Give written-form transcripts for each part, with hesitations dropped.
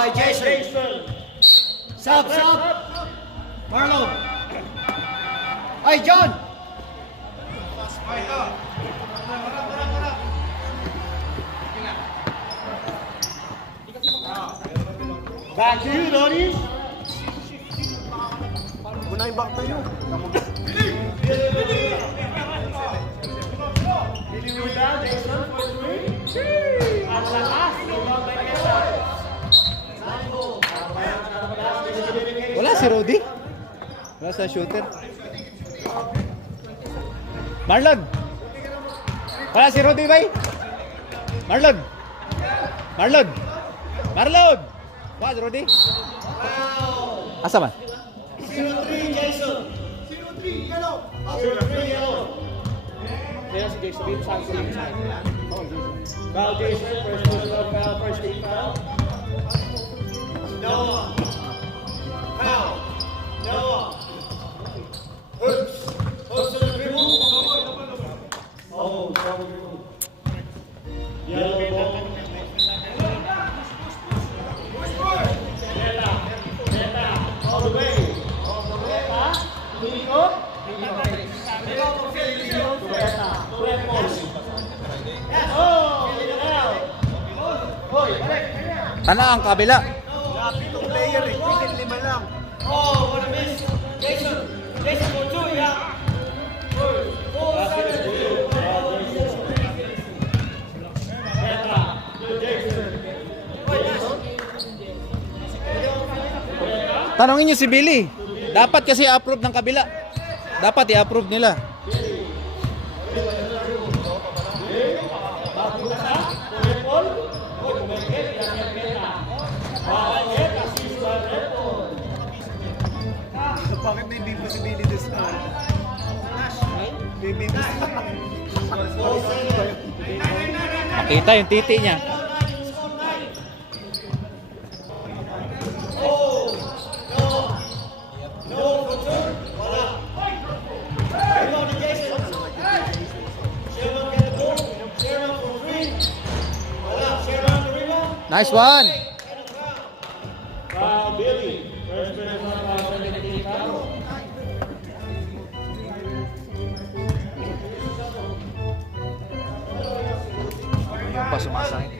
by Jason. Sub. Marlon. Ay, John. Back to you, Donnie. Unahin back to you. Jason for 3. At lakas, lumang by Kesa. Wala si Rudy. Wala sa shooter. Marlon. Wala si Rudy, bay. Marlon. Wala si Rudy. Asa man? 0-3, Jason. 0-3, yellow. 0-3, yellow. There's Jason. Foul, Jason. First personal foul, first team foul. Noah. Foul. Noah. Oops. Hooks to the dribble. Oh, double dribble. Yellow ball. Beta. All the way. Tulikot. Beta. Ano ang kabila? Pitong player eh. Pitin 5 lang. Oh, what a miss. Jason for 2, yeah. 4-7. Tanongin niyo si Billy. Dapat kasi approve ng kabila. Dapat i-approve nila. Bakit may big possibility this time? May big Makita yung titi niya. Nice one. Wow, Billy. First personal foul, second team foul. Yung pa sumasakit.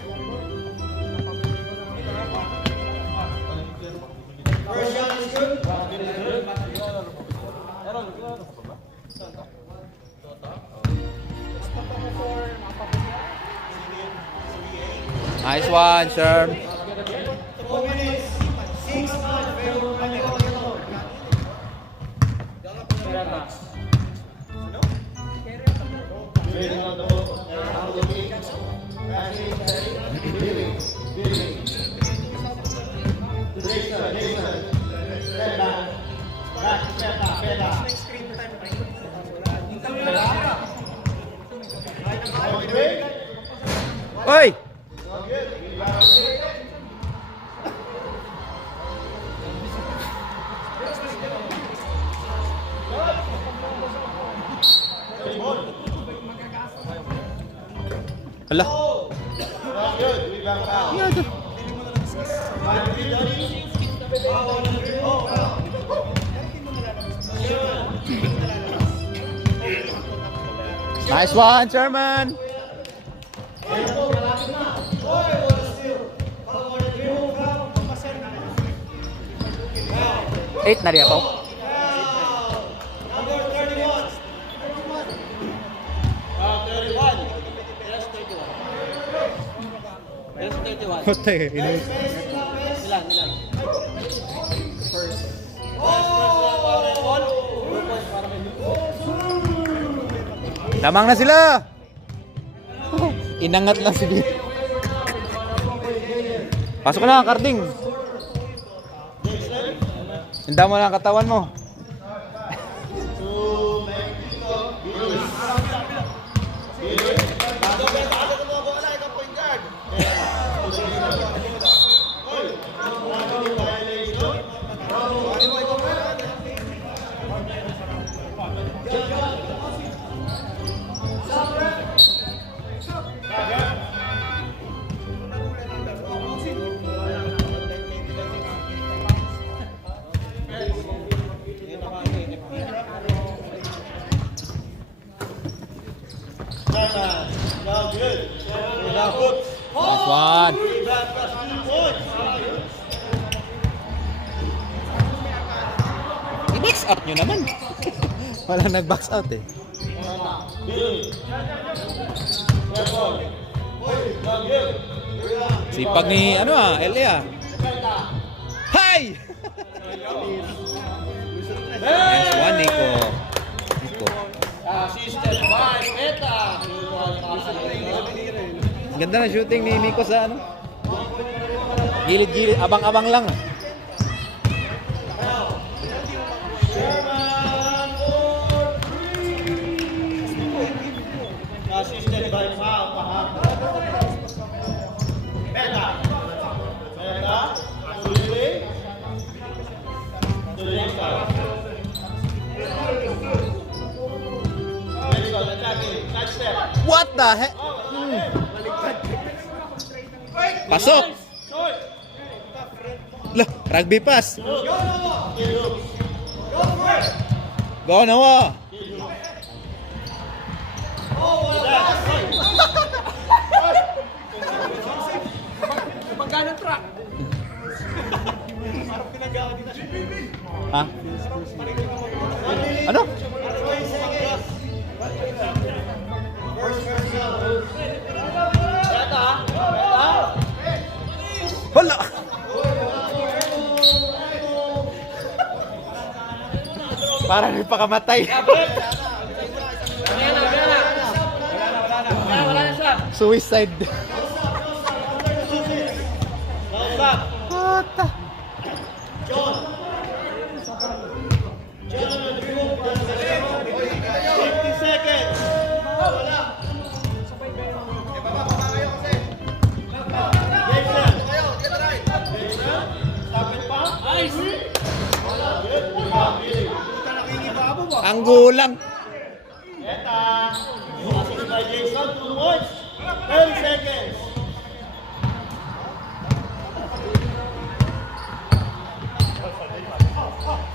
First shot is good. Nice one, Sherm. 2 minutes. 6-1 favor by the Yellow. Oi! Hala. Nice one, Sherman. 8 na rin ako. Number 31. 31. Yes, 31. Yes, 31. Puta eh. Ilan? First. Lamang na sila. Inangat lang si Bill. Pasok na, Karding. Hinda mo lang ang katawan mo. Now good. Now hooks. Nice one. Rebound plus 2 points. I-box out nyo naman. Wala nag-box out eh. Sipag ni ano LA Hi! Nice one, Nico. Assisted by Meta. Ganda na shooting ni Nico sa ano. Gilid-gilid, abang-abang lang. Assisted by Pao Pahang. Meta. Sulili. Sulisa. Nelson, attacking. Side step. What the heck? Pasok! Short. Lah, rugby pass. Kill hooks. Go Noah. Magkano truck? Ha? Ano? Wala! Parang may pakamatay. Wala na siya. Suicide. Stop. What the? John. John on the group. 50 seconds. Jason. Jason. Stop it pa. Nice. Ang gulang. Eta. Assist by Jason. 2 points. 30 seconds.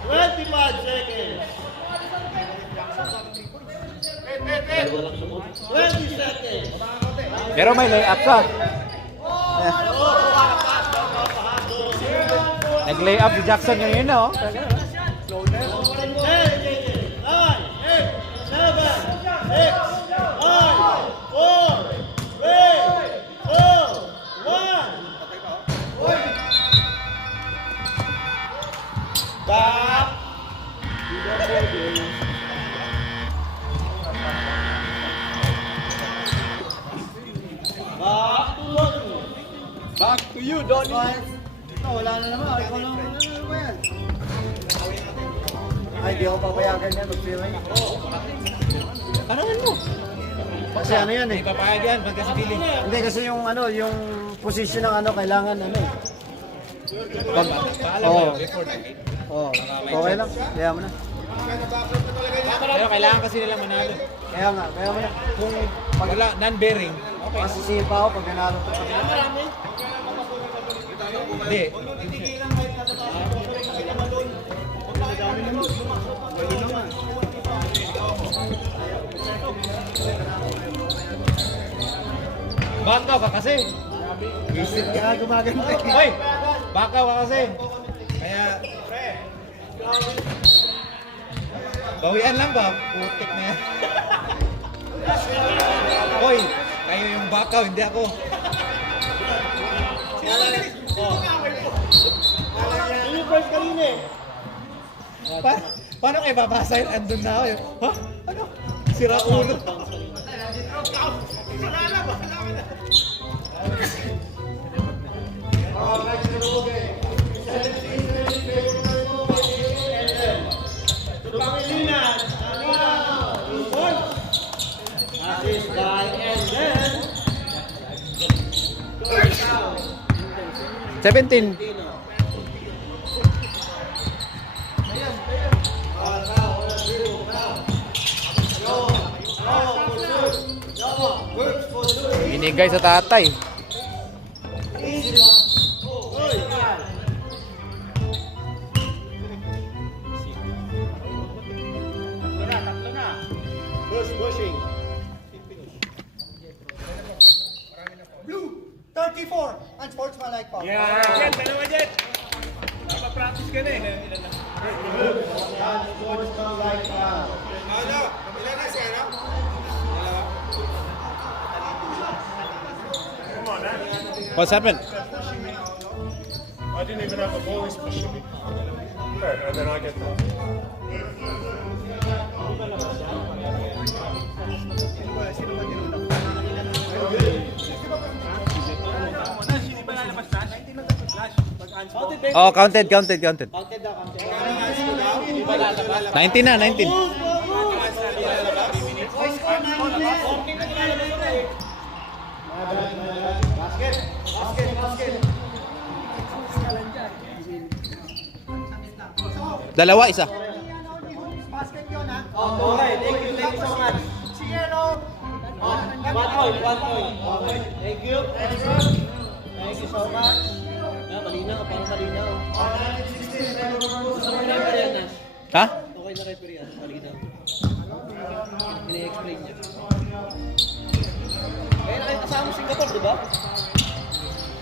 Twenty-five seconds. 20 seconds. Pero may layup ka. Nag-layup si Jackson yung yun, oh. 10 seconds. 9, 8, 7, 6, 5, 4, 3, 2, 1. Back. Back to you, Donnie. Wala na naman. Ikaw lang ano yan. Ay, di ako papayagan yan. Mag-firing. Parang mo. Kasi ano yan eh. Ipapayag yan, pagka si Billy. Hindi kasi yung ano, yung position ng ano, kailangan ano eh. Pag, Paalam mo before the game. okay lang. Kaya mo na. Pero kailangan kasi nilang manalo. Kaya mo na. Kung Pag wala, non-bearing, okay. masisipa ako pag nanalo ko. Hindi. Bakaw ka kasi. Isip ka gumaganda eh. Hoy! Bakaw ka kasi. Kaya... Bawian lang ba? Putik na yan. Hoy! Kayo yung bakaw, hindi ako. Yung first kanina eh. Paano kayo babasa yun? Andun na ako yun. Ha? Ano? Sira ulo. Pangilinan. Assist by and then 17. Binigay sa tatay. pushing. 24. Unsportsmanlike foul. Yeah, yan, dalawa dyan. Napapractice ka na eh. Ilan na? Unsportsmanlike foul. Ano? Ilan na siya, no? Come on, man. What's happened? I didn't even have the ball. He's pushing me. Okay, and then I get the... Oh, counted. 19 na, 19. Dalawa, isa. Basket yun, ha? Okay, thank you so much. Sige, no? 1 point. Thank you. Thank you so much. Malinaw, parang malinaw. Okay na referee yan, Nash. Ha? Okay na referee yan, malinaw. Ini-explain niya. Kaya na kayo kasama Singapore, di ba?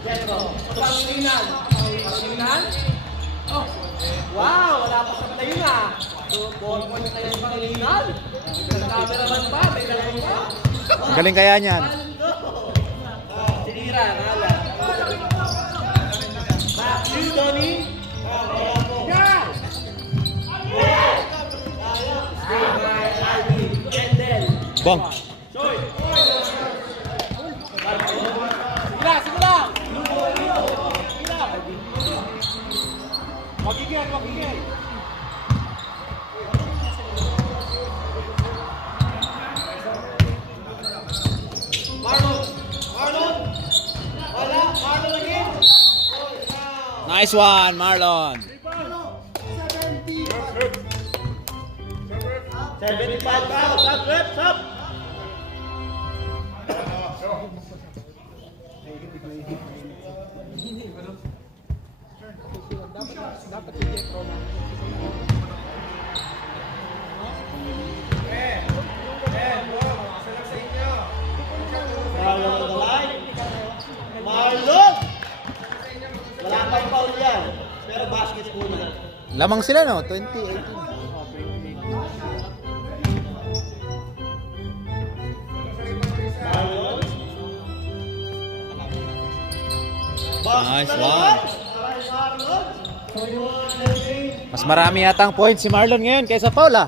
Yes, bro. Pangilinan. Pangilinan? Oh. Wow, wala pa sa tayo na. 2 point na yung Pangilinan. Cameraman pa, may dalawang pa. Ang galing kaya niyan. Sinira, nala. Back you, Donnie. Bong. Sigla! Magiging. Nice one, Marlon. 75 pounds, up, reps, up. Marlon on the line. Marlon! Wala pang foul yan. Pero baskets muna. Lamang sila, no? 2018. Marlon. Nice one. Marlon. Mas marami yata ang points si Marlon ngayon kaysa Paul, ah.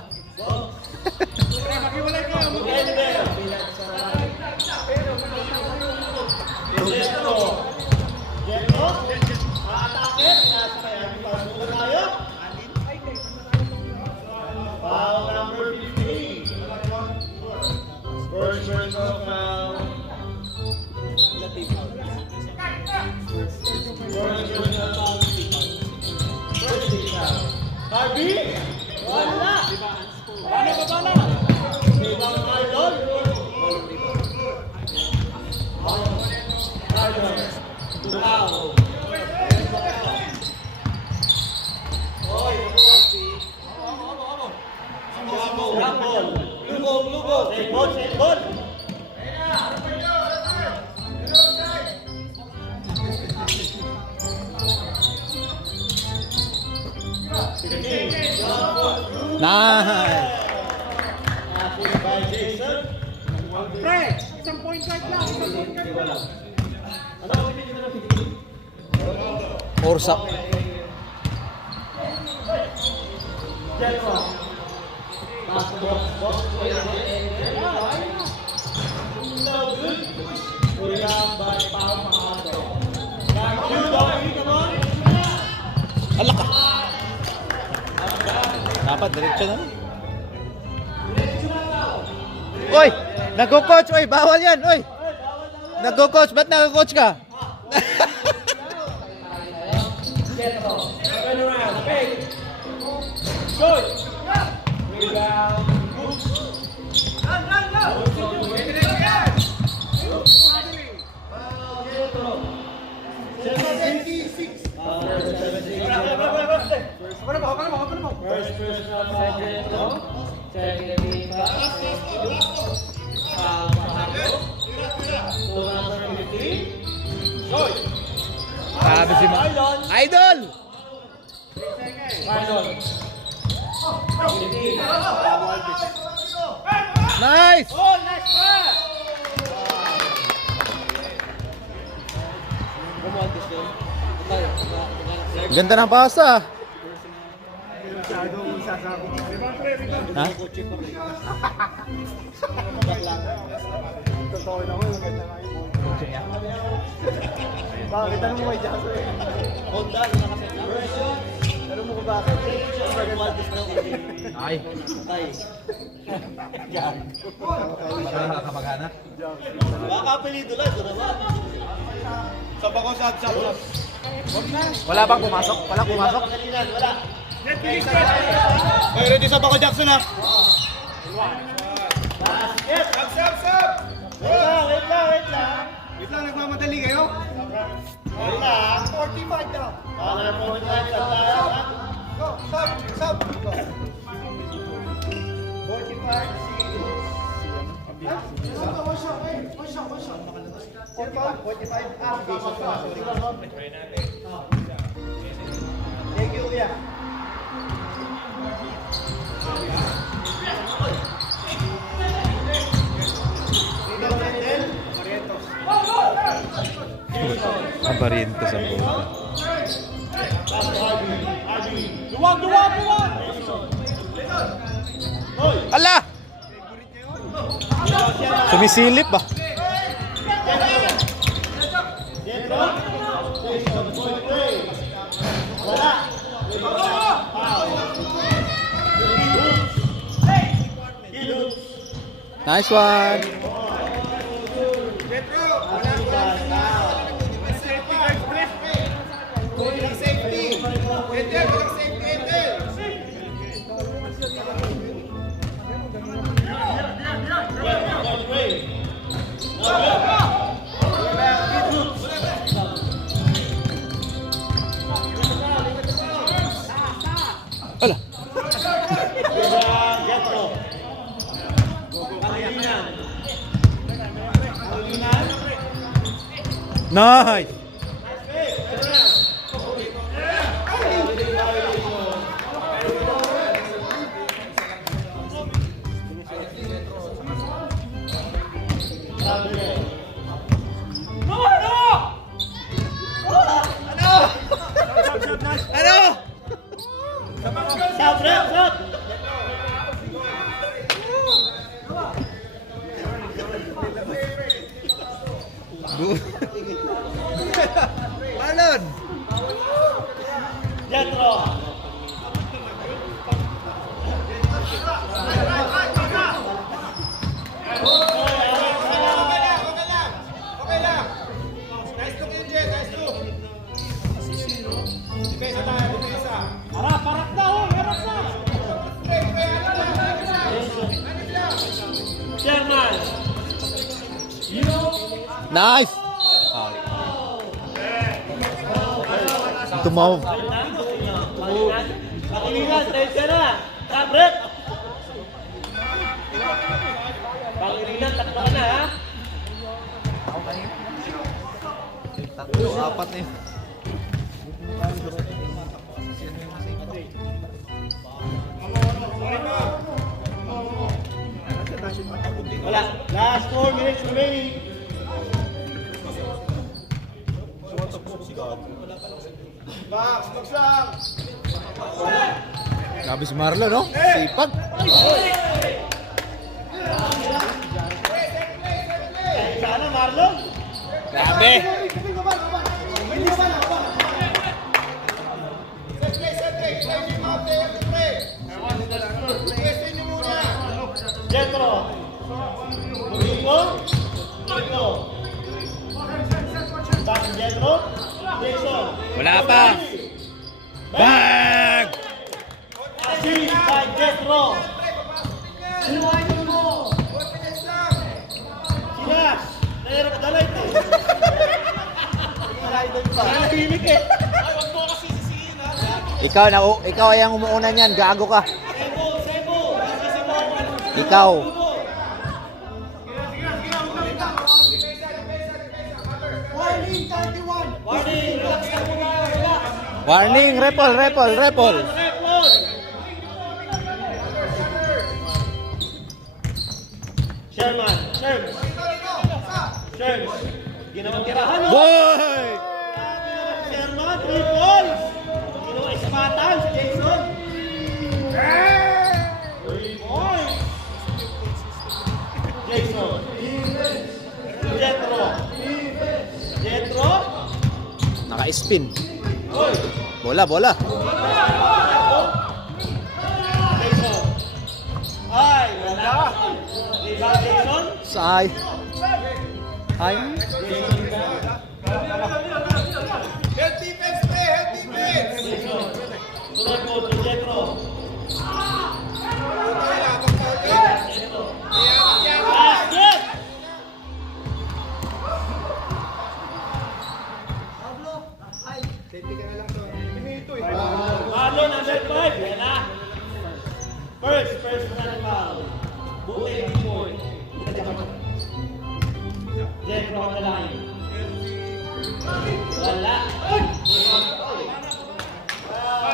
Foul number 15. First personal foul. First personal foul. First foul. Harvey? Wala! Paano? Ibang Marlon? Marlon. Foul. Lubog. Say ball. Nice. By Jason. Pre, isang point guard lang. Force up. Alak ka. Dapat diretso na. Oy! Nagko-coach! Oy! Bawal yan! Oy! Nagko-coach! Ba't nagko-coach ka? Turn around. Okay. Shoot. Rebound. First personal foul. Second foul. Foul number 15. Grabe si Marlon. Idol! Marlon. Nice! Oh, nice pass! Romualdez yun. Tayo. Ganda ng pasa. Masyadong sasabi. Ha? Totoo na ko, yung ganda nga yung coaching niya. Bakit? Tanong mo kay Jaso eh. Honda, yung nakaset lang. Tanong mo ko bakit? Romualdez na kasi. Ay. Tayo. Kapag-anak? Baka apelido lang, ito naman. Sab ako, sab. Wala bang pumasok? Wala pumasok? Pangalinan, wala. Ay, ready sab ako, Jackson ha. Yes! Sab! Wait lang. Wait lang, nagmamadali kayo? Wait lang. 45 daw. Wala na po tayo. Go, sub. Go. 45. Thank you, kuya. Ang Barrientos ang buo. Luwag! Ala! Sumisilip ba? Nice one! Ala! Nice! Ano? Stop! Marlon! Jetro! Okay lang. Nice to kill, Jet. Nice to. Depensa tayo, depensa. Harap na! Chairman! Nice! Tumaw. Pangilinan, 13 na! Sabret! Pangilinan, takbo ka na ha! Tatlo, apat na yun. Wala. Last 4 minutes remaining. Box, box lang. Grabe si Marlon, no? Sipag. Sana Marlon. Grabe. Jetro. Domingo. Domingo. Bakit Jetro? Jason. Wala pa. Bang! Assist by Jetro. Sinas. Nahirap ka dalay ito. Nahimik eh. Ikaw ay ang umuuna niyan. Gago ka. Sebo. Ikaw. Warning, 31. Warning, relax ka muna. Warning, repol. Repol. Sherman. Sherms. Ginawang tirahan, no? Boy! Sherman, 3 balls. Ginawang ispatan si Jason. 3 points. Jason. Jetro. Naka-spin. Hoy. Bola. Jason. Ay, wala. Jason. Say. Ay. Help defense, pre! Help defense! Sunod mo to Jetro. Basket! Safety ka na lang to. Pinito eh. Palo number 5. Yan na. First na foul. Buti yung point. Jetro on the line. Wala.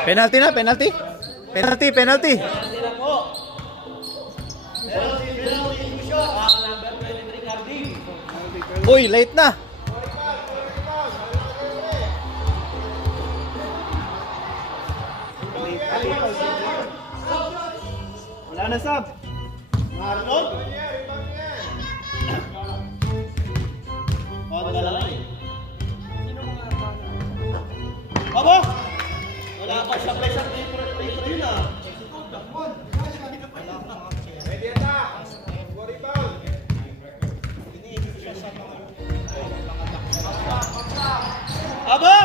Penalty na. Penalty Sila po. Penalty shot. Ang number 23 Carding. Uy, late na. Wala na sub. Marlon. On the line. Aba! Wala pa siya play sa free yun ah. Ready na! Go rebound! Aba!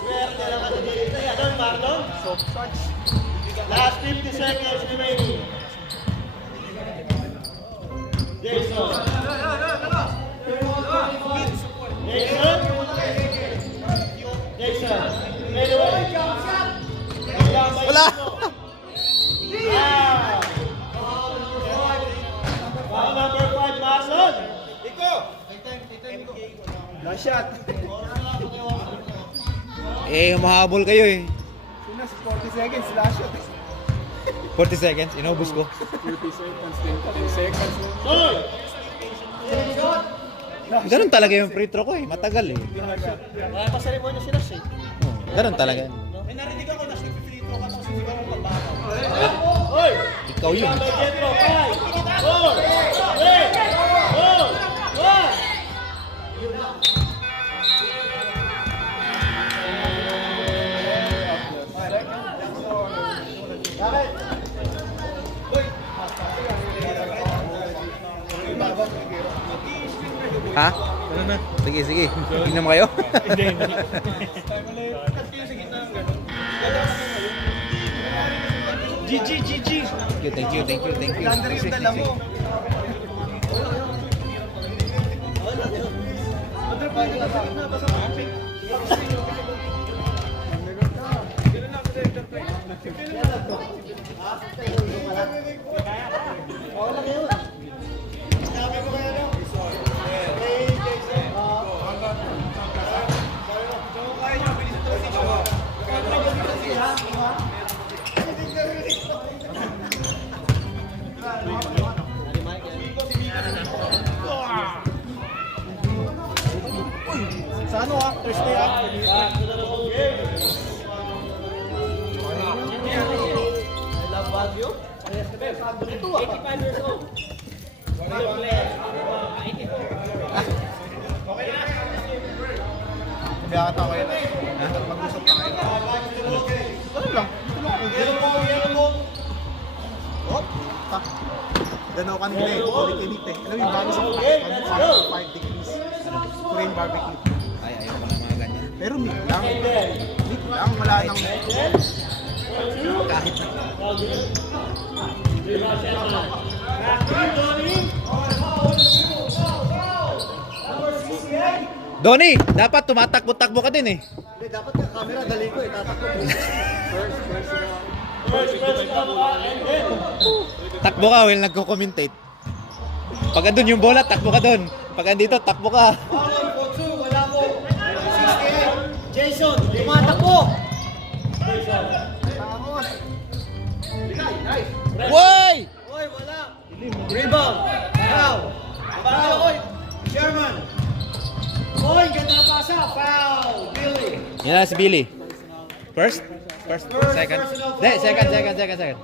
Swerte na kasi dito yan. Ano, Marlon? Last 50 seconds remaining. Jason. Jason. Anyway. Wala. Ah. Foul number 5, Marlon. Iko! Last shot. Humahabol kayo eh. Sunas, 40 seconds. Last shot. 40 seconds, inubos ko. 30 seconds din. 10 seconds. Soy. Ganun talaga yung free throw ko eh. Matagal eh. Wala pa seremonya sila siya. Ganun talaga. May narinig ako na free throw ka tapos hindi ka mong pagbabaw. Hoy! Ikaw yun. May Jetro, 5, 4, 3, 2, 1. Ha? Sige. Tingnan mo kayo. GG. Thank you. Lander yung dala mo. Sa ano ah? Thursday ah? love Baguio. 85 years old. Hindi ako tawa yun. Mag-usap pa kayo. Ano lang? Yellow mo. Oh, ta. Danaw ka nila eh. Ulit init eh. Alam mo yung bago sa Let's go. 5 degrees. Korean barbecue. Ay, ayaw ko ng mga ganyan. Pero meat lang. Meat lang. Wala nang... Kahit na. Donnie, dapat tumatakbo-takbo ka din eh. Hindi, dapat yung camera dali ko eh. Tatakbo ko. First, and then. Takbo ka while nagko-commentate. Pag andun yung bola, takbo ka doon. Pag andito, takbo ka. Wala po. 68. Jason, 5. tumatakbo. Woy! Oy, wala. Rebound. Foul. Foul. Oy, Sherman. Oy, ganda na pasa. Foul. Billy. Yan na si Billy. First? Second? Hindi, second. 50 yun.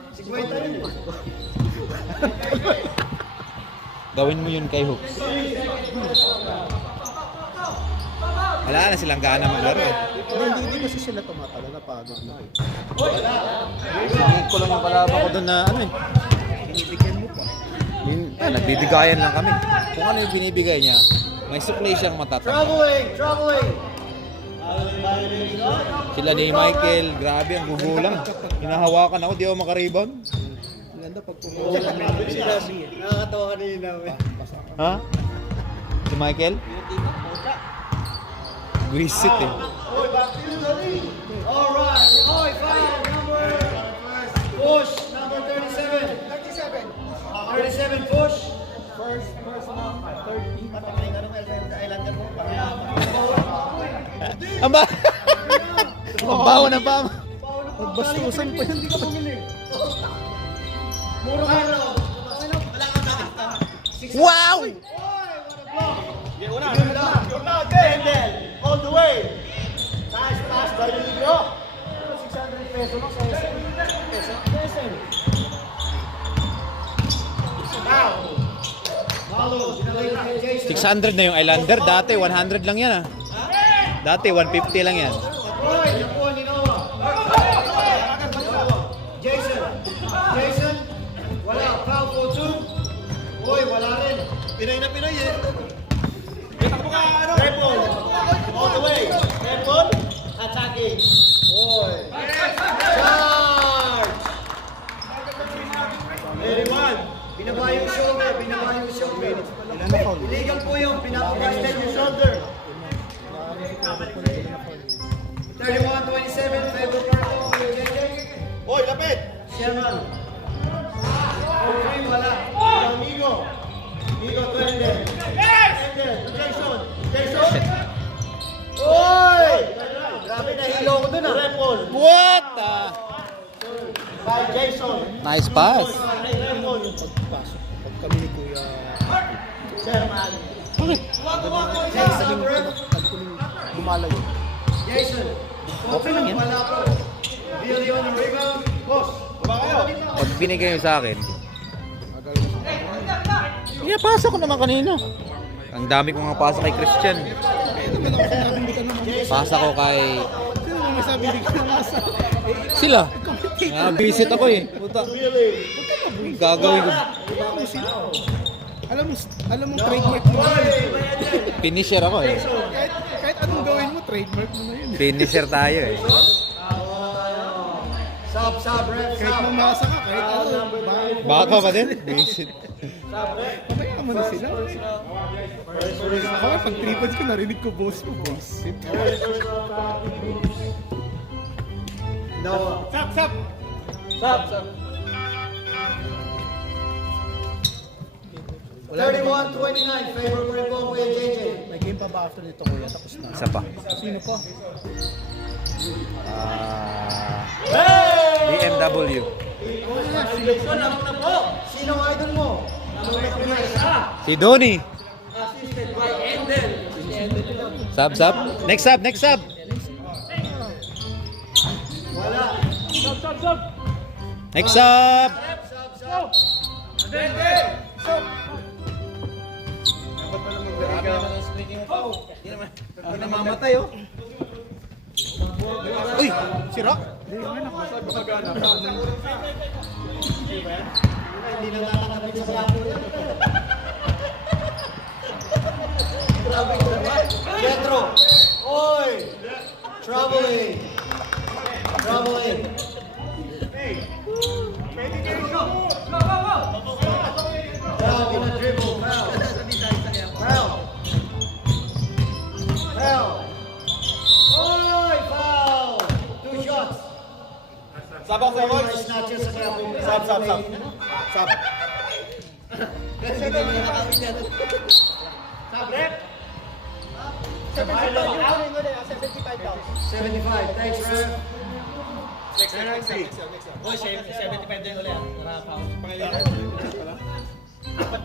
Gawin mo yun kay Hooks. Wala na silang gana maglaro eh. Hindi kasi sila tumatalo, napagod na. Ko lang yung kalaban ko doon na ano eh. Binibigyan mo pa. Nagbibigayan lang kami. Kung ano yung binibigay niya, may supply siyang matatapos. Traveling. Sila ni Michael, grabe ang gugulang. Hinahawakan ako, di ako makarebound. Ganda pag pumuha ng sinabi eh. Nakakatawa ka nila. Ha? Si Michael? Wisit eh. Alright. Oy, foul. Number. Push. Number 37. 37 push. First na, 30. Patakay ka ng Islander mo. Aba! Ang bawa ng pama. Magbastusan pa yun, hindi ka bumili. Muro ka na. Wow! Dendel. All the way. Nice pass by Ligo. 600 peso lang sa SM. Malo. Dinalay kay Jason. 600 na yung Islander. Dati 100 lang yan ah. Dati 150 lang yan. Oy, nakuha ni Noah. Jason. Wala. Foul for two. Oy, wala rin. Pinay na Pinay eh. Redball. All the way. Redball. Attacking. Oy. Charge. Very one. Binaba yung shoulder. Ilan na foul? Illegal po yung pinapabasted yung shoulder. 31-27. Favor Parco. JJ. Oy, lapit! Sherman. Okay, wala. Amigo. Twende. Jason. Oy! Grabe, nahilo ko dun ah. Repol. What? By Jason. Nice pass. Repol. Pagpasok. Pag kami ni Kuya, Sherman. Bakit? Jason. Rep. pag kami lumalayo. Jason. Okay lang yan. Wala po. Billy on the rebound. Boss. Pag binigay nyo sa akin, pasa ko naman kanina. Ang dami ko nga pasa kay Christian. Pasa ko kay... Sino naman sabi hindi ka nasa? Sila. Visit ako eh. Puta. Gagawin ko. Alam mo trademark mo na yun. Finisher ako eh. Kahit anong gawin mo, trademark mo na yun. Finisher tayo eh. Sub, rep, Kahit mamasa ka, kahit ano, Baka pa din. Visit. mamaya mo na sila. Ako, pag tripods ko, narinig ko boss mo, boss. Noah. Sap! Sub. 31-29. Favor Parco. Kuya JJ. May game pa ba after nito, kuya? Tapos na. Isa pa. Sino pa? BMW. Sino ang idol mo? Si Donnie. Assisted by Endel. Sub. Next sub. Wala. Next sub. Sub. Namamatay oh. Uy! Sira? Hindi na nakakapit sa sapo yan. Grabe. Jetro. Oy! Troubling. Foul in a dribble. Foul. Oy! Foul. 2 shots. Sabak sa boys! Snatches sa kaya kung Sab. Kasi hindi na kami yan. Sub rep. 75. Thanks, Rev. Penalty. Boy, 75 din ulit. Apat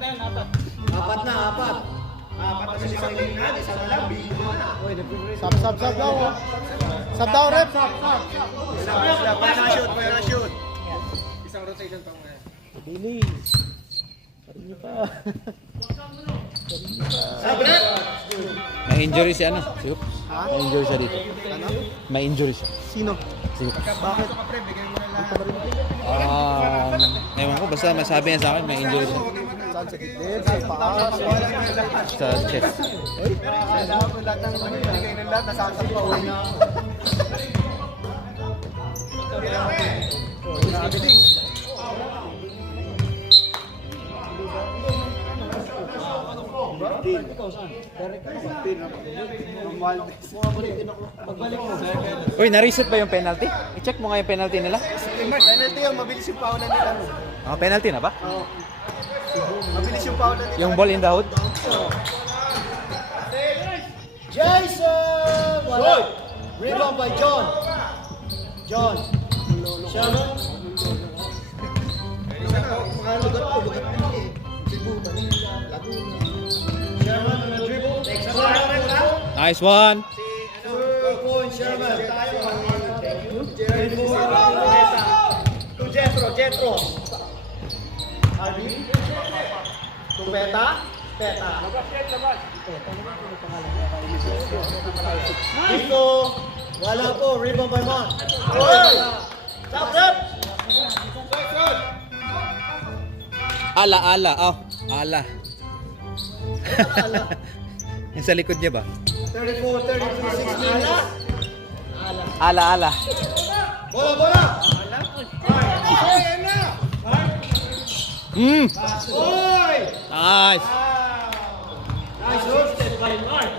na. Apat na si Pangilinan, isa na lang, bingo na. Sab daw. Sab daw, rep. Final shoot. Isang rotation pa muna. Bilis. Sarili pa. Sabre! May injury si ano? Si Hook. May injury siya dito. Ano? May injury siya. Sino? Si Hook. Bakit? Ewan ko, basta masabi niya sa akin, may injury siya. Saan sa gitid? Sa paa? Sa chest. Uy, kailangan ko lahat ng ano, binigay ng lahat, nasasap pa uwi na. Grabe din. Uy, na-reset ba yung penalty? I-check mo nga yung penalty nila. Penalty yung mabilis yung paulan nila. Ah, penalty na ba? Mabilis yung paulan nila. Yung ball in the hood? Jason! Wala. Rebound by John. Sherman. Sherman on the dribble. Takes a shot. Nice one! 2 points, Sherman. To Jetro. Harvey. To Peta. Dito. Wala po. Rebound by Mon. Stop. Ala. Ala. Yung sa likod niya ba? 34, 16 na. Ala. Bola. Oy! Nice! Nice roasted by Mark.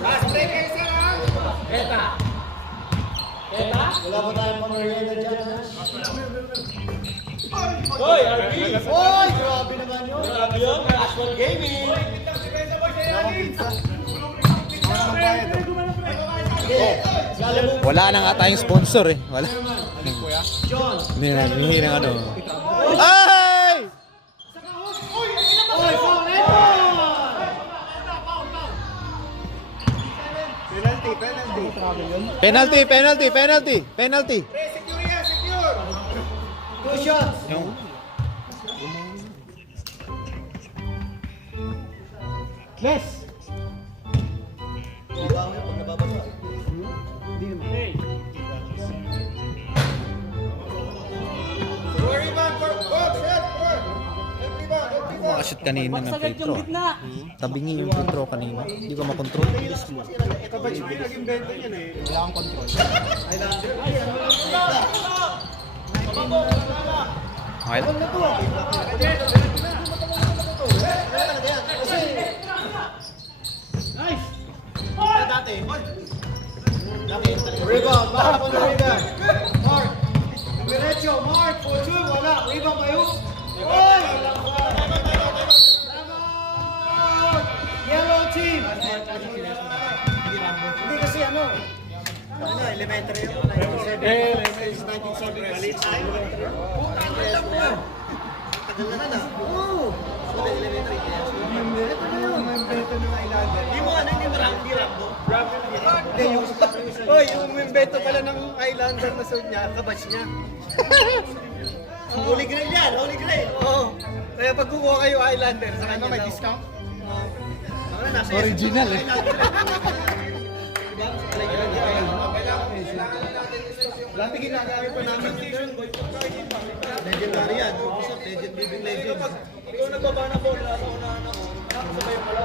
Last break kayo, sir, ha? Peta. Wala pa tayong pang-oriented dyan, ha? Hoy, RP! Hoy! Grabe naman yun. Grabe yun. Casual gaming. Wala na nga tayong sponsor eh. Wala. John. Hindi na ano. Ay! Hoy, foul, Penalty! Secure yan, secure! 2 shots. Yung Yes! Worry man, go, set, work! Everyone. makashoot kanina ng free throw. Tabingin yung free throw kanina. Hindi ko makontrol. Kapag siya yung nag-invento niyan eh, wala kang control. Okay lang. Rebound. Mark on the rebound. Mark. Diretso. Mark. For 2. Wala. Rebound by Hook. Oy! Yellow team. Hindi kasi ano. Ano, elementary yun. 1970. Tagal na na. Oo. Elementary. Ito na yun. Hindi mo ano, hindi mo Rambo. Hindi, yung yung invento pala ng Islander na suit niya, kabatch niya. Holy Grail yan, Holy Grail. Oo. Kaya pag kukuha kayo Islander, sa kanya may discount? Original eh. Dati ginagamit pa namin legendary yan. Legend, living legend. Ikaw nagbaba na ball, nasa unahan ako. Nakasabay yung pala.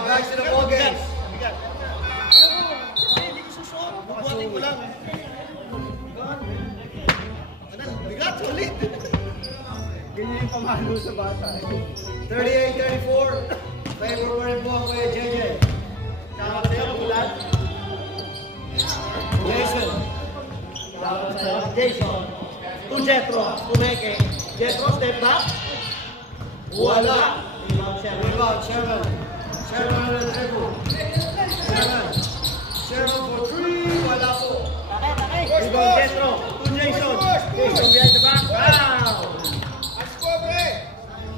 Back to the ball game. Hindi ko susuot. Bubuhatin ko lang. Bigat, ulit. Ganyan yung pamalo sa bata eh. 38-34. Favor pa rin po ako kay JJ. Tama sa'yo, Bulan. Jason. Tama sa'yo, Jason. To Jetro. To Meke. Jetro, step back. Wala. Rebound, Sherman. Sherman on the dribble. Sherman for 3. Wala po. Rebound, Jetro. To Jason. Jason behind the back. Wow!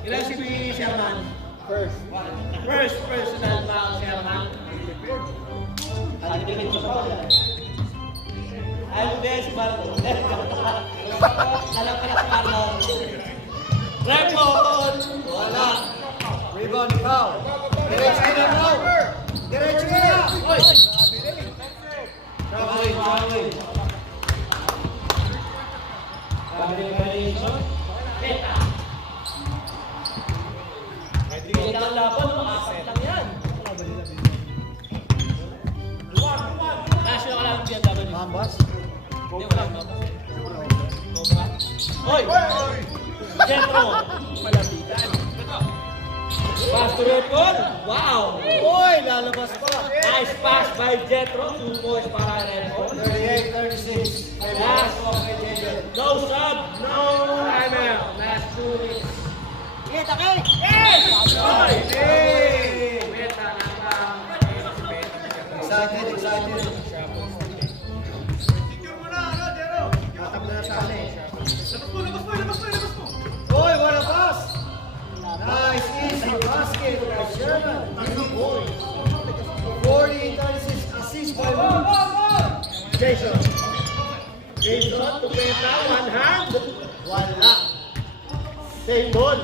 Ilan si Sherman? First personal foul, Sherman. Ano din si Marlon? Alam ko na si Marlon. Rebound! Wala. Rebound, ikaw. Diretso ka na, bro. Diretso ka na. Traveling. Traveling. Beta. Beta ang laban, makasap lang yan. National ka lang dyan, dapat yun. Mambas? Hindi, wala mo. Hoy! Jetro! Malapitan. Pass to record. Wow! Uy, lalabas pa. Nice pass by Jetro. 2 points para record. 38-36. Last. No sub, no timeout. Last 2 minutes. Hoy! Hey! Beta na. Excited. Uy, what a pass! Nice, easy basket by Sherman. 40-36 assist by Woods. Jason to Beta. One hand. Wala. Same ball.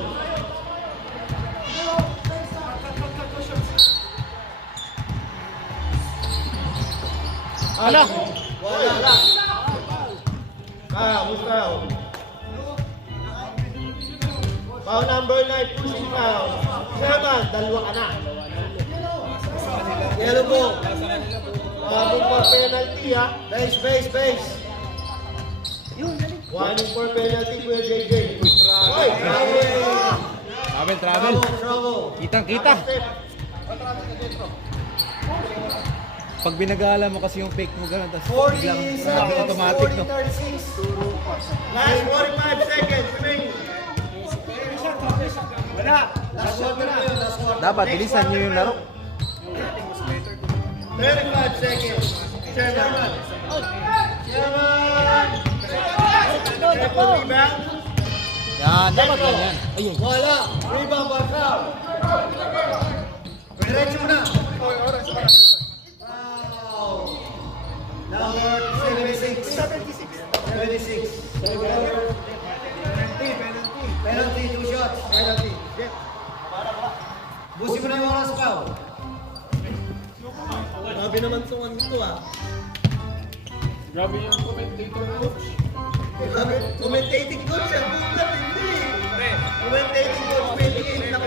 Ala! Wala. Kaya, who's foul? Foul number 9, pushing foul. Sherman, dalawa ka na. Yellow ball. One for penalty, ha? Base. One for penalty, Kuya JJ. Hoy! Trouble. Kitang-kita. Pag binagala mo kasi yung fake mo gano'n, tapos biglang 40 sabi seconds. automatic, no? 40-36. Last 45 seconds remaining. Last one. Dapat bilisan nyo yung laro. 35 seconds. Sherman. Triple rebound. Yan, dapat ganyan. Ayun. Wala. Rebound by Crown. Diretso mo na. Wow. Number 76. 76. Penalty, 2 shots. Busin mo na yung oras, Pao. Grabe naman tungan nito, ah. Commentating coach, ang bukat, hindi. Commentating coach, feeling na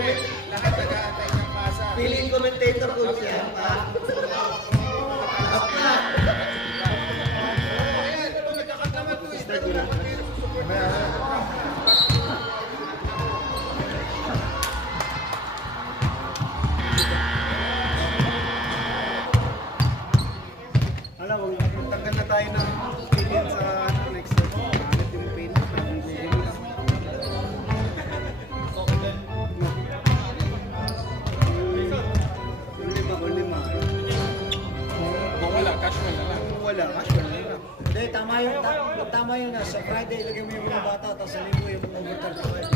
feeling commentator coach yan, ha? Alam mo, tanggal na tayo ng opinion sa next step. Bakit yung pain? Lima. Kung wala, casual na lang. Kung wala, casual na lang. Hindi, tama yun na. Sa Friday, ilagay mo yung mga bata, tapos sa linggo yung mga overtime. Tama yun.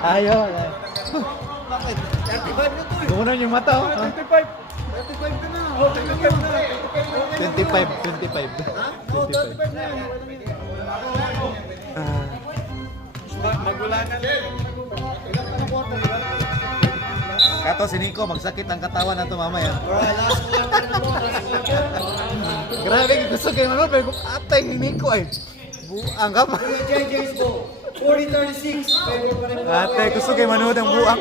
Ayaw. Bakit? 35 na to eh. Gumunan yung mata, oh. 35 ka na. Oh, 35 na. 25. Ha? Oo, 35 na yan. Magula na din. Ilang ka na quarter, ilan? Kato si Nico, magsakit ang katawan na to mamaya. Alright, last quarter na po. Last quarter. Grabe, gusto kayo ano, pero kung atay ni Nico ay buang ka pa. Kuya JJ's goal. 40-36. Favor pa rin po. Ate, gusto kayo manood ng buang.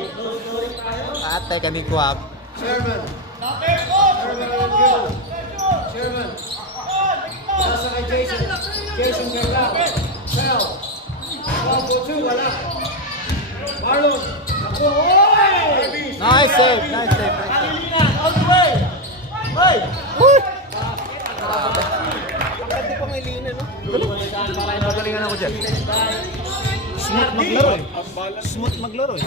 Atay ka Nico, ha. Sherman. Sherman on the dribble. Sherman. Nasa kay Jason. Jason Gagla. Fell. 1 for 2. Wala. Marlon. Ako. Oy! Nice save. All the way! Hoy! Magalingan ako dyan. Smooth maglaro eh. Smooth maglaro eh.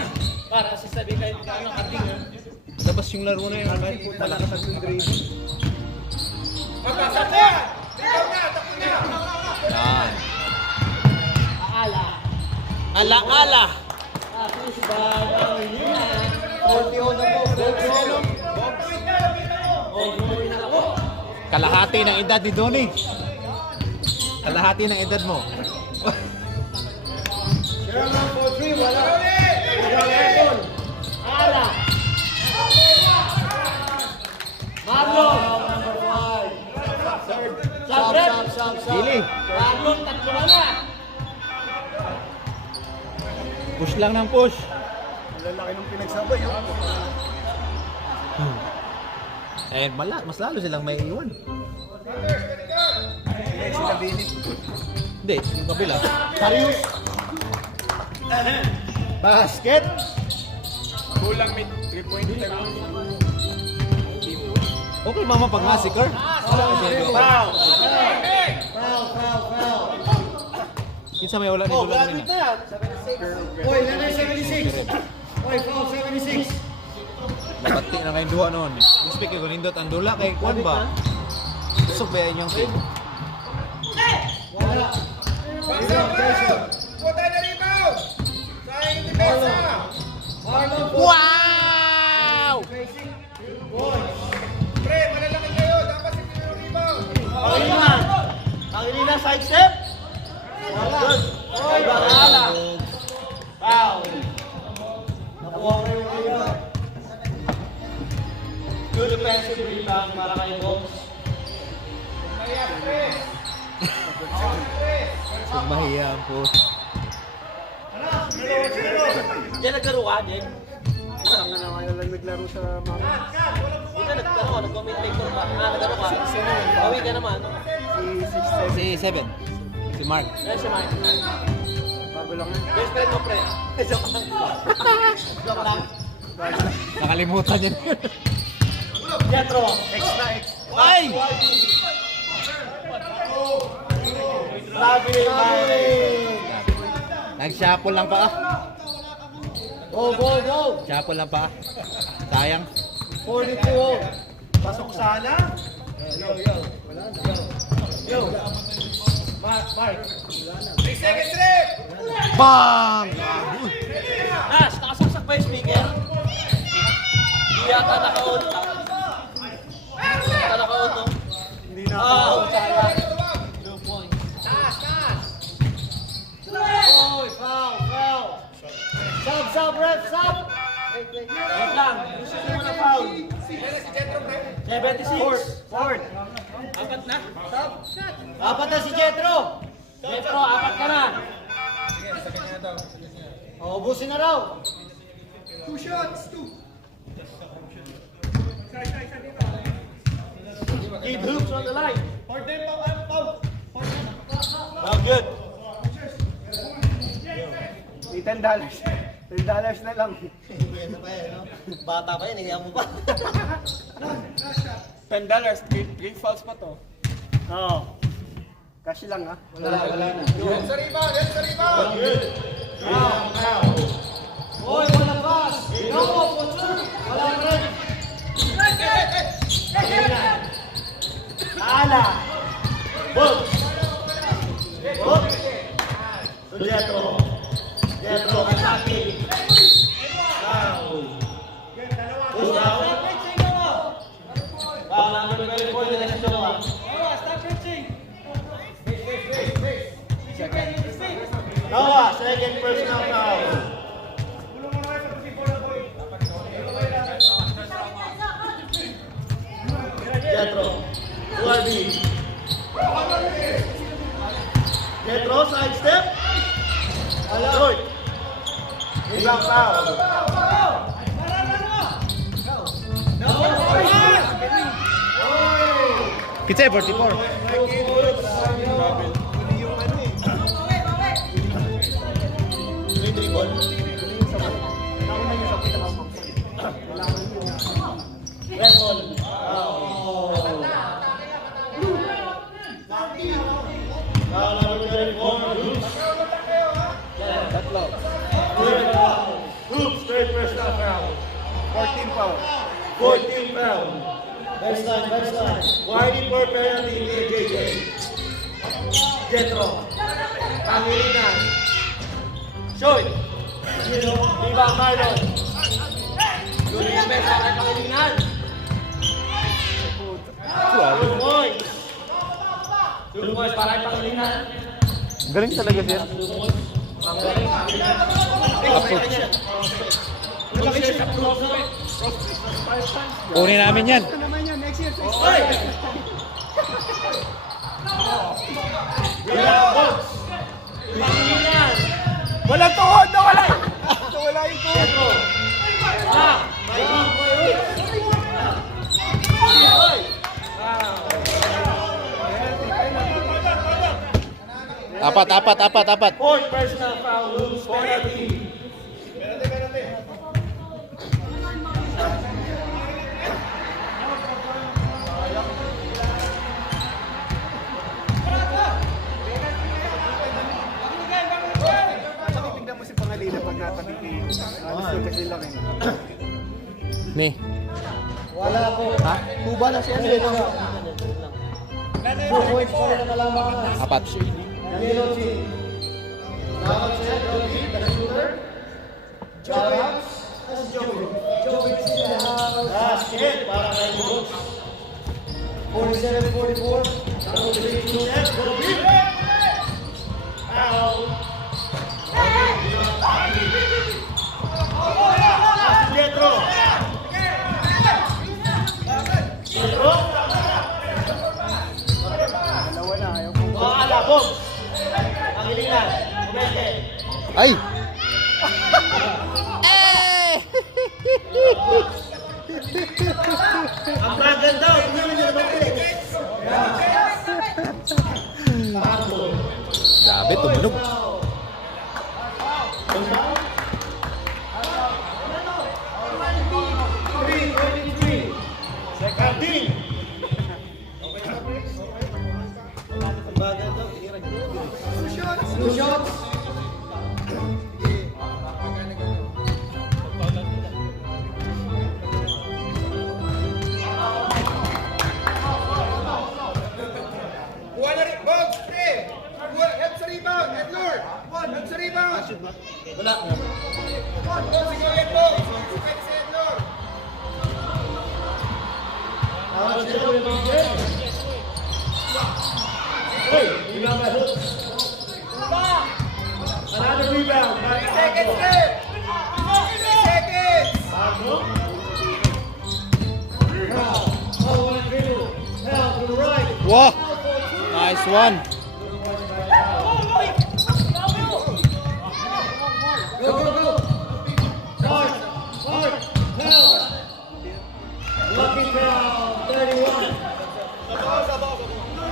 Para sa sabi kayo ano karding ha. Labas yung laro na yun. Kahit wala na sa dribble. Magpasat na yan! Ikaw na, takbo na! Yan. Ala. Ala-ala. Tapos Pangilina. 40 na po. Kalahati ng edad ni Donnie. Kalahati ng edad mo. Sherman for 3, wala. Ala. Marlon. Number 5. Sab. Dili. Marlon, tatlo na. Push lang ng push. Lalaki nung pinagsabay yun. Eh, mas lalo silang may iwan. Sila Billy. Hindi, yung kabila. Karius. Basket. Kulang may 3-point lang. Okay, mama, pag massacre. Foul. Kinsa may wala ni Oh, Dulan graduate nila. na yan. Oy, nanay 76. Oy, foul 76. Napati na kayong duha noon. Speak ko nindot ang dula kay Kwan ba? Usok ba yung team? Wala. Puta na rebound! Sayang yung depensa! Marlon for Wow! facing. Boys. Pre, malalaki kayo! Dapat si yung rebound! Pangilina, side step. Wala. Oy, Ala. Foul. Nakuha ko yung rebound. Good defensive rebound para kay Box. Mahiya po. Diyan naglaro ka, Jake? Ang na ngayon lang naglaro sa mga Hindi ka naglaro ka, nag-commentator ka. Naglaro ka. Bawi ka naman. Si 7. Si Mark. Kaya si Mike. bago lang yan. Best friend mo, pre. Joke lang. Joke lang. Nakalimutan niya. Jetro. Ay! Sabi ni Nag-shuffle lang pa ah. Go. Shuffle lang pa ah. Sayang. 42. Pasok sana. Yo. Mark. 3 seconds left! Bang! Nas, nakasaksak ba yung speaker? Hindi yata naka-on. Yata naka-on, no? Hindi na Oh, sayang. 2 points. Oy, foul. Sub, ref, sub. Wait lang. Gusto ko muna foul. 76. Ford. Apat na si Jetro. Jetro, apat ka na. Ubusin na raw. 2 shots! 2! Kid hoops on the line. Oh, good. May $10. $10 na lang. Bata pa yan, hingihan mo pa. $10. 3 fouls pa to. Oo. Kasi lang ha. Wala na. Yan sa rebound! Yan sa rebound! Oy, wala pass. No, Fortune. Wala rin. Ala. Boom. Jetro. Jetro, atake. Wala na rin po nila sa dalawa. Noah, second personal foul. Jetro. Warby. Jetro, side step. Good. Ibang foul. Kitsa 44. Red ball. Tatlo. foul. 14 foul. Baseline. Wide for penalty ni JJ. Jetro. Pangilinan. Shoot. Diba Marlon? Julius Mesa kay Pangilinan. 2 points. 2 points para kay Pangilinan. Galing talaga siya. Kunin namin yan. Ito naman yan, next year. Oy! Rebound. Pangilinan. Walang tuhod! Nawala! Nawala yung tuhod! Jetro. May Oy! Apat. Point personal foul, loose penalty. Tignan mo si Pangalina pag natabi kayo. Ano kasi lang eh. Ni. Wala ko. Ha? Kuba na siya. 2 points pa rin na lamang. Apat. Danilo G. Dapat siya, Jovi, the shooter. Jobs, as Jovi. Jovi sila. Basket para kay Brooks. 47-44. Double three, two net. Jovi. Foul. Jetro. Jetro. Dalawa na, ayaw ko. Alabog. Pangilinan. Umete. Ay! Ang maganda. Tingnan niyo naman po. Grabe, tumunog. Second team. Two shots. Buwan na rin! Box! 3! Help sa rebound! Edlord! Help sa rebound! Wala. Box! Ikaw yan, Box! Pwede si Edlord! Hey, rebound by Hooks. Another rebound by 3 seconds left! 3 seconds! Arno. Foul. Oh, one dribble. Foul to the right. Wow! Nice one. Go, go, go. Start. Foul. Lucky foul. 31.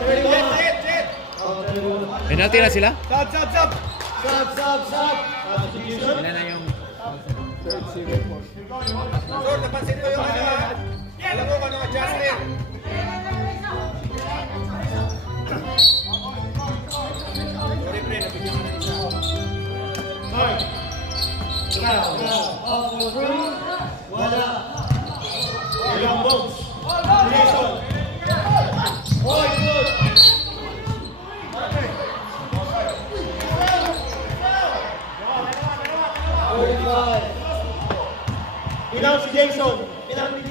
31. Jet! Oh, 31. Penalty na sila? Sub! Sub. Substitution. Ilan na yung... Lord, napansin ko yung ano ha? Alam mo kung anong adjustment? Sorry, pre, nabigyan ko ng isa. Foul. Off for three. Wala. Ilang box. Jason. Point good. Pinang si Jason. Pinang ni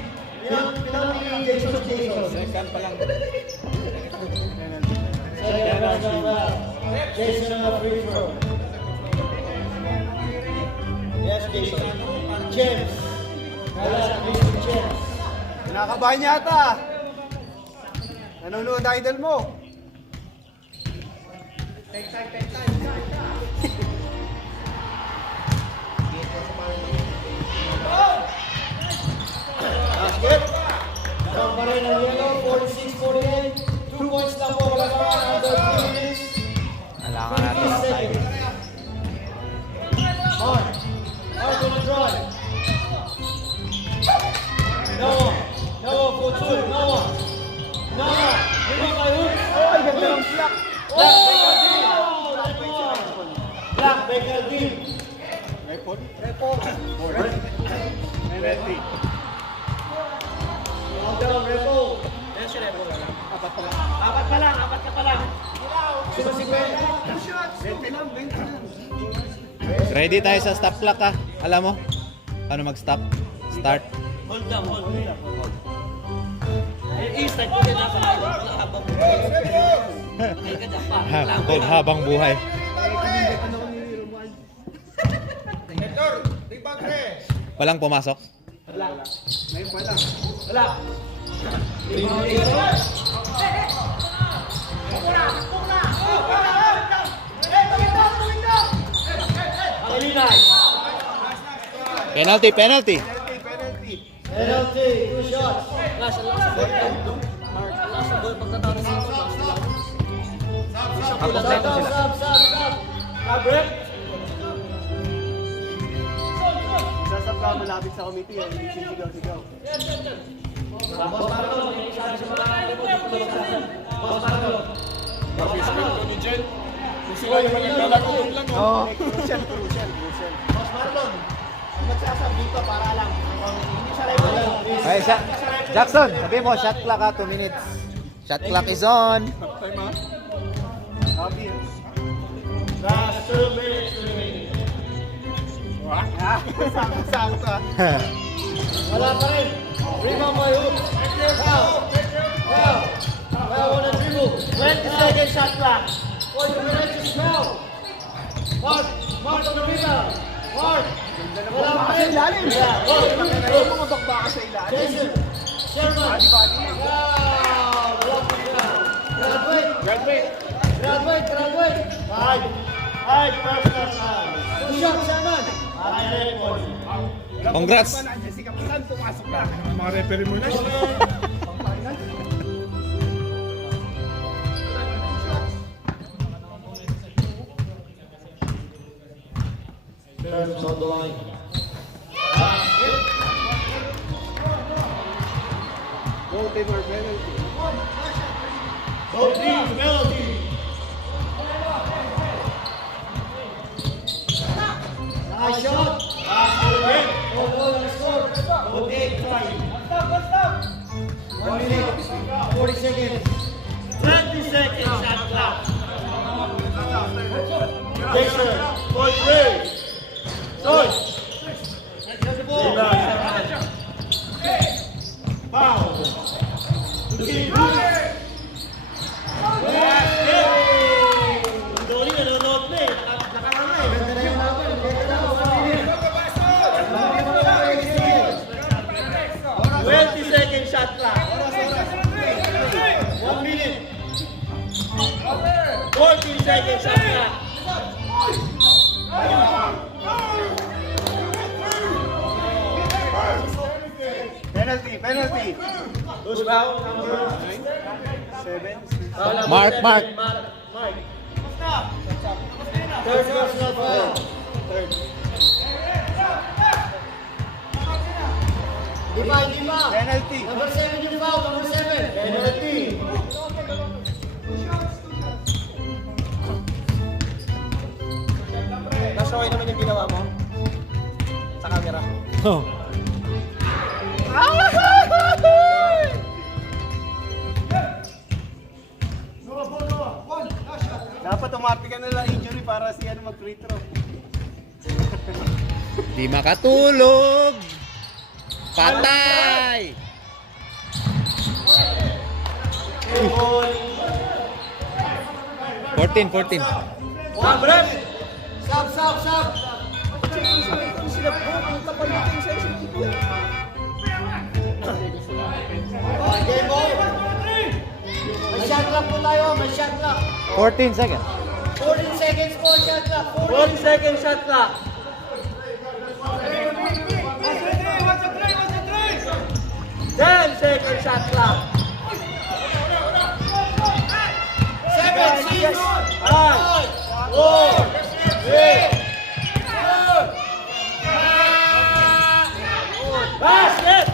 Jason. Second pa lang. Second round. Jason on the free throw. Yes, Jason. James. Wala, Mr. James. Kinakabahan yata. Nanonood idol mo. Basket. Ang pa rin ang yellow, 46-48. 2 points lang po kalagaran under 3 minutes. Kailangan natin ang time. Mark gonna drive. Noah for two. Noah. Lima by Hooks. Ay, ganda ng block. Black Baker Dean. Report. Report. Penalty. Countdown, Repo. Ayan si Repo. Apat ka pa lang. Sino si Ben? Ready tayo sa stop clock ha. Alam mo? Paano mag-stop? Start. Hold. I-start ko yan nasa kayo. Habang buhay. Ay ka dyan pa. Habang buhay. Edlor, rebound 3. Walang pumasok. Wala. Pangilinan. Penalty. Penalty, 2 shots. Last goal. Last goal pagkatapos ng goal. Kompleto sila. Stop. Break. Sasap ka malapit sa committee, hindi sisigaw-sigaw. Boss Marlon, may sabi sa mga Boss Marlon. Gusto ko yung maglalagong lang. Oo. Crucial. Boss Marlon. Ang magsasab dito para lang. Hindi sa level. Ay, Jackson, sabi mo, shot clock ha, 2 minutes. Shot clock is on. Time ha? Happy. Last 2 minutes remaining. Sakto. Wala pa rin. Rebound by Hoop. Well, on a dribble. 20 seconds shot clock. 40 minutes now. Mark on the rebound. Mark. Wala pa rin. Ilalim. Yeah. Mga bakbaka sa ilalim. Jason. Sherman. Wow. Wala pa rin. Graduate. Five personal time. 2 shots, Sherman. Okay, record. Congrats. Jessica Pasan, pumasok na. Mga referee mo na. Turns on the line. Goal team or penalty. Both teams penalty. Nice shot. Both teams trying. 1 minute. 40 seconds. 20 seconds shot clock. Jason, for 3. Shot. Let's go. Foul. Doli nanonood na eh. Nakakanga eh. Ganda na yung laban. Ganda na. 20 seconds shot clock. 1 minute. 14 seconds shot clock. Penalty. Who's foul? Number 7. Mark. Third personal foul. Lima. Penalty. Number 7 yung foul. Number 7. Penalty. Nasa okay naman yung ginawa mo? Sa camera. Oh. Dapat umapi ka na lang injury para si ano mag-free throw. Di makatulog. Patay. Ball. 14. One break. Sub. Sila po, ang kapal natin sa isip dito. Game ball. May shot clock po tayo. 14 seconds. 14 seconds po shot clock. 40 seconds shot clock. 10 seconds shot clock. 7, 6, 5, 4, 3, 2, basket!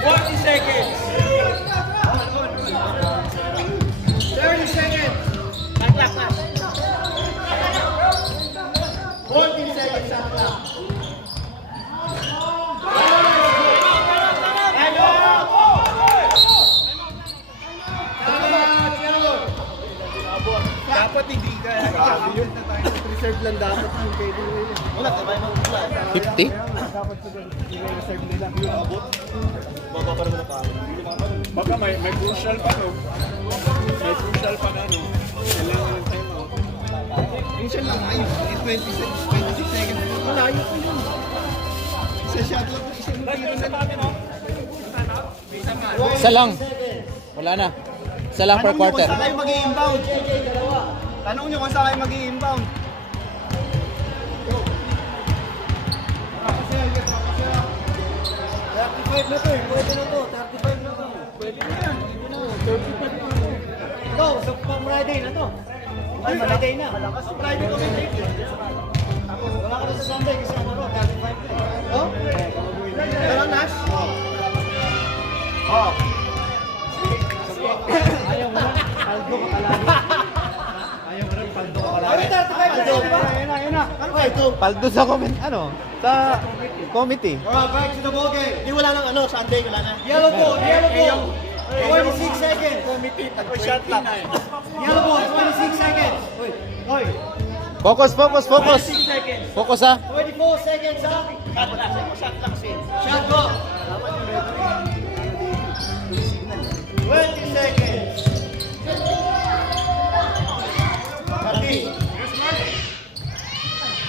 40 seconds. 30 seconds. Clock. 14 seconds shot clock. Reserve lang dapat yung pwede nila. Wala, sabay mo pula. 50? Dapat siguro i-reserve nila. Yung abot. Baba pa naman ako. Baka may crucial pa, no? May crucial pa na, no? Kailangan ng time out. Minsan lang ayun. 26 seconds. Malayo ko yun. Isa shot lang. Isa mo tiro na. Isa lang. Wala na. Isa lang per quarter. Saan kayo mag-i-inbound? Tanong nyo kung saan kayo mag-i-inbound. Na to, pwede na to. 35 na to. Pwede na yan. Ito, sa Friday na to. Ay, Friday na. Sa Friday ko may wala ka na sa Sunday kasi ano ro, 35 na. Oh? Pero Nash? Oh. Ayaw mo na, paldo ka kalagi. Ayaw mo na, paldo ka kalagi. Paldo, ayun na. Ano ba ito? Paldo sa comment, ano? Sa committee. Alright, back to the ball game. Di wala nang ano, Sunday wala na. Yellow ball. 26 seconds. Committee, shot lang. Yellow ball, 26 seconds. Hoy. Focus. 26 seconds. Focus ha. 24 seconds ha. Shot lang kasi. Shot go. 20 seconds. Marty.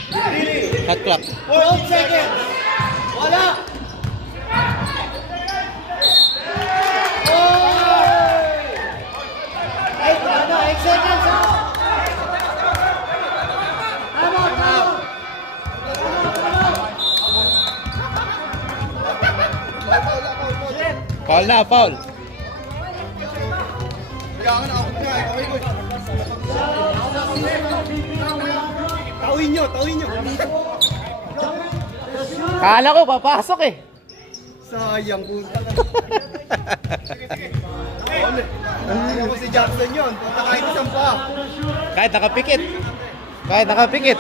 Really? Hot clock. 12 seconds. Wala. Ay, wala na. 8 seconds ha. Tama. Foul. Kailangan ako na. Tawin nyo. Kala ko papasok eh. Sayang punta. Ayaw ko si Jackson yun. Punta kahit isang pa. Kahit nakapikit.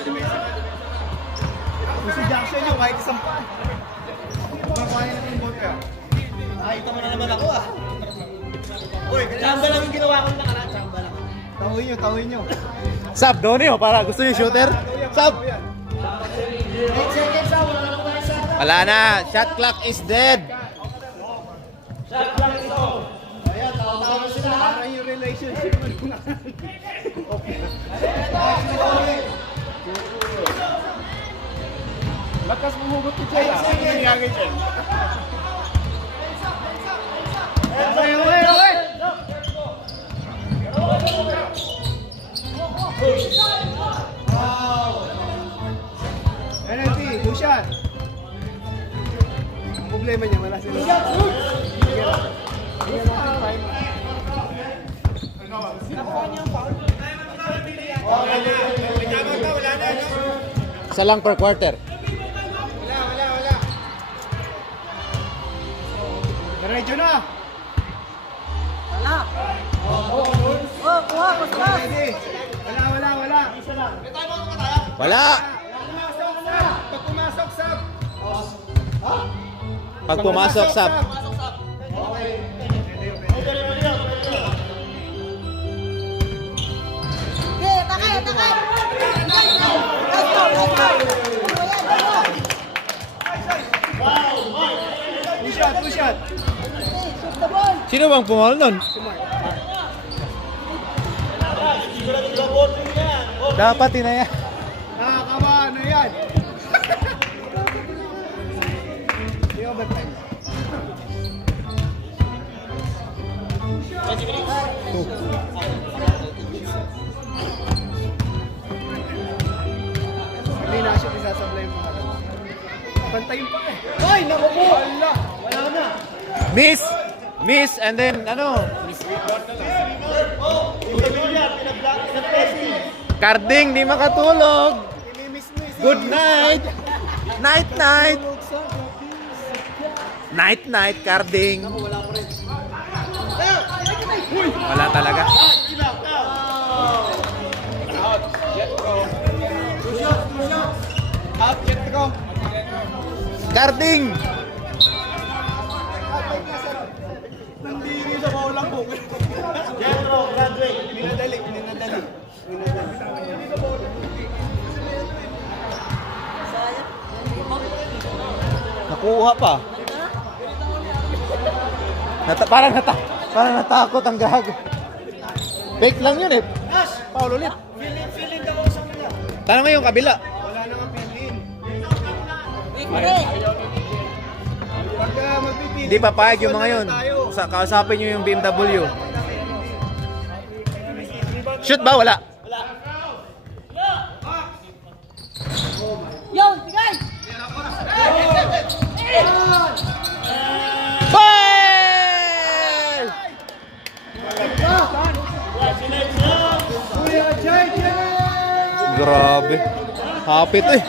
Kung si Jackson yun, kahit isang pa. Kumakain na yung ball ka. Nakita mo na naman ako ah. Uy, chamba lang yung ginawa ko nakaraan. Chamba lang. Tawin nyo. Sab, Donnie, para gusto yung shooter. Sab. 8 seconds ha. Wala na naman yung shot. Wala na. Shot clock is dead. Shot lang ito. Ayan, tawa-tawa sila ha. Parang yung relationship mo na. Lakas mumugot ko dyan, ah. Ano nangyari dyan? NLT, good shot. Ang problema niya, wala sila. Isa lang per quarter. Diretso na. Ready. Wala. Wala. Pag pumasok, sab. Pag pumasok, Sab. Two shot. Sino bang pumalo nun? Dapat inaya. Nakakaba, ano yan? Yung overtime. Hindi na siya isasablay mo. Pantayin pa eh. Ay, naku po. Wala. Wala na. Miss, and then, ano? Carding, di makatulog. Good night. Night. Night, Carding. Wala talaga. Out, get to go. Carding. Nandiri sa bawal lang po. Jethro, graduate. Minadali. Kuha pa. Parang natakot ang gago. Fake lang yun eh. Paul ulit. Feeling daw sa kanila. Tanong nga yung kabila. Wala na nga feeling. Pare. Pagka magpipili. Hindi papayag yung mga yun. tayo. Kausapin nyo yung BMW. Shoot ba? Wala. Yo, tigay! Ball! Kuya JJ! Grabe. Hapit eh.